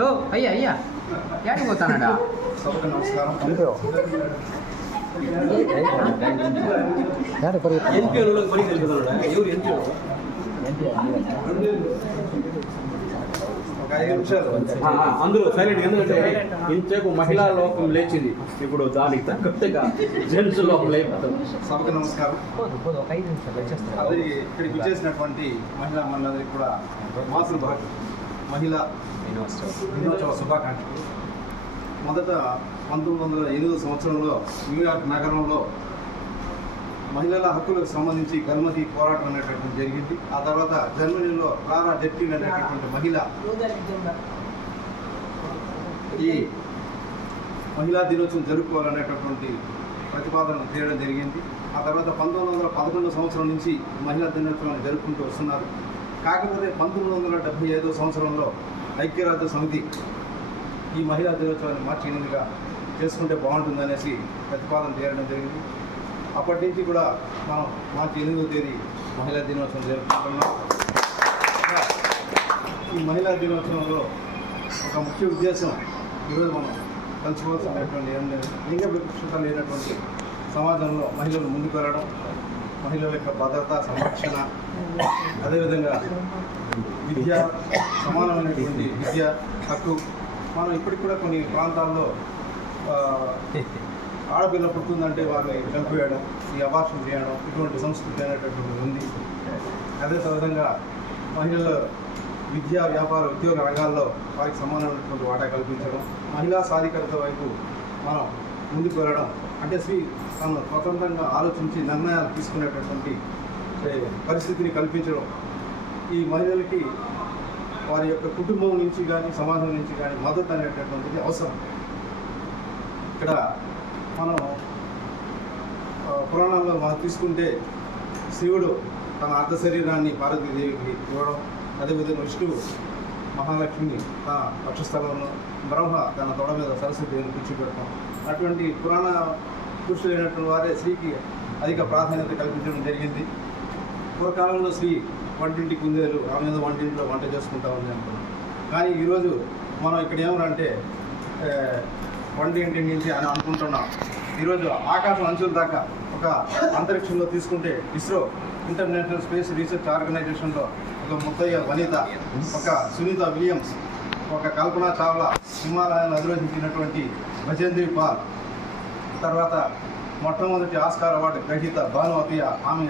ఓ అయ్యా అయ్యా యాడికి పోతానడా? సభకు నమస్కారం. ఒక 5 నిమిషాలు అందరూ సైలెంట్. ఎందుకంటే ఇంతసేపు మహిళా లోకం లేచింది, ఇప్పుడు దానికి తగ్గట్టుగా జెంట్స్ లోకం లేకపోతాం. సభకు నమస్కారం. అది ఇక్కడికి వచ్చేసినటువంటి మహిళా మనందరికీ కూడా మాతృభారత్ మహిళా దినోత్సవ శుభాకాంక్షలు. మొదట 1908 సంవత్సరంలో న్యూయార్క్ నగరంలో మహిళల హక్కులకు సంబంధించి గల్మతి పోరాటం అనేటటువంటి జరిగింది. ఆ తర్వాత జర్మనీలో క్లారా డెట్టిన్ అనేటటువంటి మహిళ ఈ మహిళా దినోత్సవం జరుపుకోవాలనేటటువంటి ప్రతిపాదన చేయడం జరిగింది. ఆ తర్వాత 1911 సంవత్సరం నుంచి మహిళా దినోత్సవాన్ని జరుపుకుంటూ వస్తున్నారు. కాకపోతే 1975 సంవత్సరంలో ఐక్యరాజ్య సమితి ఈ మహిళా దినోత్సవాన్ని మార్చి 8గా చేసుకుంటే బాగుంటుందనేసి ప్రతిపాదన చేయడం జరిగింది. అప్పటి నుంచి కూడా మనం మార్చి 8వ తేదీ మహిళా దినోత్సవం జరుపుకుంటున్నాం. ఈ మహిళా దినోత్సవంలో ఒక ముఖ్య ఉద్దేశం ఈరోజు మనం కలుసుకోవాల్సినటువంటి లింగ వివక్షత లేనటువంటి సమాజంలో మహిళలు ముందుకు వెళ్ళడం, మహిళల యొక్క భద్రత, సంరక్షణ, అదేవిధంగా విద్య, సమానమైనటువంటి విద్య హక్కు. మనం ఇప్పటికి కూడా కొన్ని ప్రాంతాల్లో ఆడపిల్ల పుట్టిందంటే వారిని చంపేయడం, ఈ అబార్షన్ చేయడం, ఇటువంటి సంస్కృతి అనేటటువంటిది ఉంది. అదే విధంగా మహిళల విద్యా, వ్యాపార, ఉద్యోగ రంగాల్లో వారికి సమానమైనటువంటి వాటా కల్పించడం, మహిళా సాధికారత వైపు మనం ముందుకు వెళ్ళడం, అంటే తను స్వతంత్రంగా ఆలోచించి నిర్ణయాలు తీసుకునేటటువంటి పరిస్థితిని కల్పించడం. ఈ మహిళలకి వారి యొక్క కుటుంబం నుంచి కానీ సమాజం నుంచి కానీ మద్దతు అనేటటువంటిది అవసరం. ఇక్కడ మనం పురాణాల్లో మనం తీసుకుంటే శివుడు తన అర్ధ శరీరాన్ని పార్వతీదేవికి ఇవ్వడం, అదేవిధంగా విష్ణువు మహాలక్ష్మిని తన పక్షస్థలంలో, బ్రహ్మ తన తొడ మీద సరస్వతిని కూర్చోబెడతాం. అటువంటి పురాణ పురుషులైనటువంటి వారే స్త్రీకి అధిక ప్రాధాన్యత కల్పించడం జరిగింది. పూర్వకాలంలో స్త్రీ వంటింటి కుందేలు, ఆమె మీద వంటింట్లో వంట చేసుకుంటా ఉంది అనుకున్నాం. కానీ ఈరోజు మనం ఇక్కడ ఏమనంటే వంటింటి నుంచి అని అనుకుంటున్నాం. ఈరోజు ఆకాశం అంచుల దాకా ఒక అంతరిక్షంలో తీసుకుంటే ఇస్రో ఇంటర్నేషనల్ స్పేస్ రీసెర్చ్ ఆర్గనైజేషన్లో ఒక ముత్తయ్య వనిత, ఒక సునీత విలియమ్స్, ఒక కల్పనా చావ్లా, హిమాలయాలను అధిరోహించినటువంటి బచేంద్రి పాల్, తర్వాత మొట్టమొదటి ఆస్కార్ అవార్డు గ్రహీత భాను అపియా, ఆమె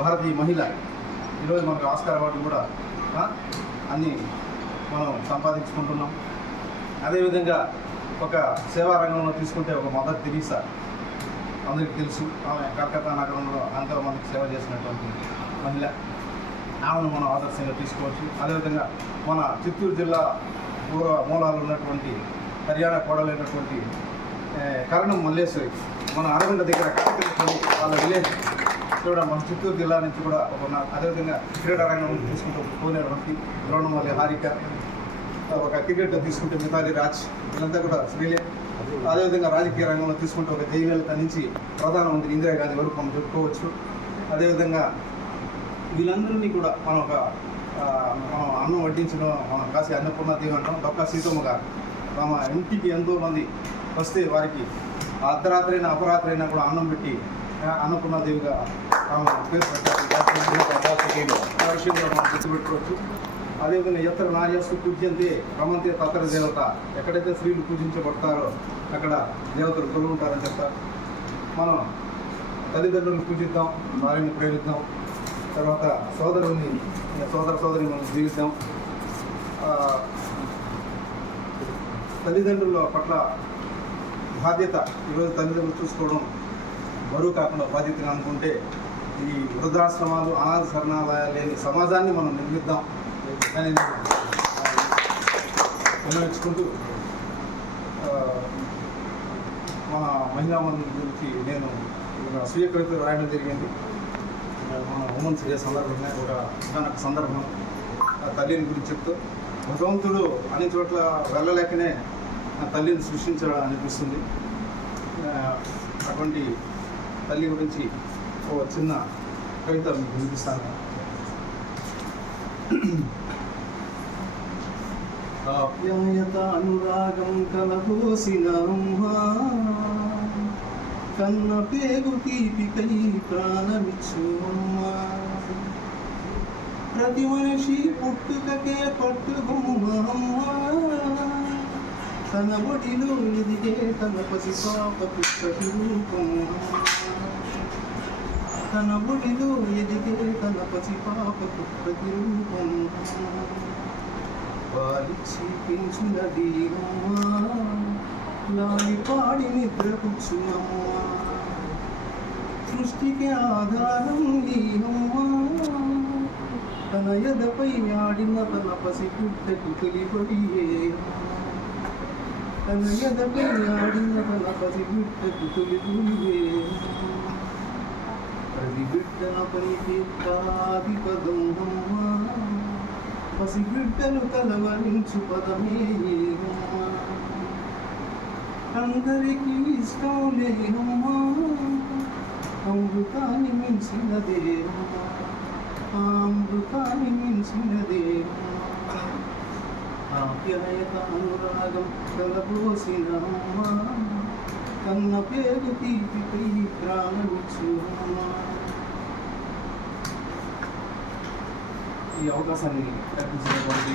భారతీయ మహిళ. ఈరోజు మనకు ఆస్కార్ అవార్డు కూడా అన్నీ మనం సంపాదించుకుంటున్నాం. అదేవిధంగా ఒక సేవా రంగంలో తీసుకుంటే ఒక మదర్ తెరీసా, అందరికీ తెలుసు. ఆమె కలకత్తా నగరంలో ఎంతో మందికి సేవ చేసినటువంటి మహిళ. ఆమెను మనం ఆదర్శంగా తీసుకోవచ్చు. అదేవిధంగా మన చిత్తూరు జిల్లా మూలాలు ఉన్నటువంటి హర్యానా కోడలైనటువంటి కరణం మల్లేశ్వరి, మన అరవింద దగ్గర కట్టకలి వాళ్ళ విలేజ్ కూడా మన చిత్తూరు జిల్లా నుంచి కూడా ఒక. అదేవిధంగా క్రీడా రంగం తీసుకుంటే కోనేరు వంటి, ద్రోణమల్లి హారిక, ఒక క్రికెట్ తీసుకుంటే మిథాలి రాజ్, వీళ్ళంతా కూడా స్త్రీలే. అదేవిధంగా రాజకీయ రంగంలో తీసుకుంటే ఒక జయలలిత నుంచి ప్రధానమంత్రి ఇందిరాగాంధీ వరకు మనం చెప్పుకోవచ్చు. అదేవిధంగా వీళ్ళందరినీ కూడా మనం అన్నం వడ్డించడం, మనం కాశీ అన్నపూర్ణాదేవి అంటాం. డొక్కా సీతమ్మ గారు తమ ఇంటికి ఎంతోమంది వస్తే వారికి అర్ధరాత్రి అయినా అపరాత్రి అయినా కూడా అన్నం పెట్టి అన్నపూర్ణాదేవిగా ఆమె పేరు పెట్టారు. ఆ విషయం కూడా మనం గుర్తుపెట్టుకోవచ్చు. అదేవిధంగా ఎత్తర నార్యస్తు పూజ్యంతే రమంతే తత్తర దేవత, ఎక్కడైతే స్త్రీలు పూజించబడతారో అక్కడ దేవతలు కొలు ఉంటారని చెప్తారు. మనం తల్లిదండ్రులను పూజిద్దాం, భార్యని ప్రేమిద్దాం, తర్వాత సోదర సోదరి మనం జీవిద్దాం. తల్లిదండ్రుల పట్ల బాధ్యత, ఈరోజు తల్లిదండ్రులు చూసుకోవడం బరువు కాకుండా బాధ్యతగా అనుకుంటే ఈ వృద్ధాశ్రమాలు, అనాథ శరణాలయాలు లేని సమాజాన్ని మనం నిర్మిద్దాం అని నిర్ణయించుకుంటూ మన మహిళా మండలి గురించి నేను స్వీయ కవితలు రాయడం జరిగింది. మన ఉమెన్స్ డే సందర్భంగా ఒక సందర్భం తల్లిని గురించి చెప్తూ, భగవంతుడు అన్ని చోట్ల వెళ్ళలేకనే తల్లిని సృష్టించడం అనిపిస్తుంది. అటువంటి తల్లి గురించి ఒక చిన్న కవిత మీకు వినిపిస్తాను. ఆప్యాయత అనురాగం కలబోసిన అమ్మా, కన్న పేగు తీపికై ప్రాణమిచ్చు అమ్మా. ప్రతి మనిషి పుట్టుకకే పట్టుబొమ్మ అమ్మా, తన ఒడిలో ఎదిగే తన పసిపాప పుష్పరూపం, తన ఒడిలో ఎదిగే తన పసిపాప పుష్పరూపం. పాలిచ్చి పెంచినది అమ్మా, లాలి పాడి నిద్రపుచ్చునమ్మా. సృష్టికి ఆధారం ఈ అమ్మా, తన ఎదపై ఆడిన తన పసిగుడ్డకు తొలిపడియే, తన ఎదపై ఆడిన తన పసిగుడ్డకు తొలిపడియే. ప్రతి బిడ్డలపై తీర్థాది పదం అమ్మా, పసిబిడ్డలు కలవరించు పదమే అమ్మా. అందరికీ ఇష్టం లేనమ్మా, అమృతాన్ని మించినదే అమ్మా, అమృతాన్ని మించినదే అమ్మా. ఆప్యాయత అనురాగం కలబోసిన అమ్మా, కన్న పేరు తీపిపై ప్రాణమిచ్చు అమ్మా. ఈ అవకాశాన్ని కల్పించినటువంటి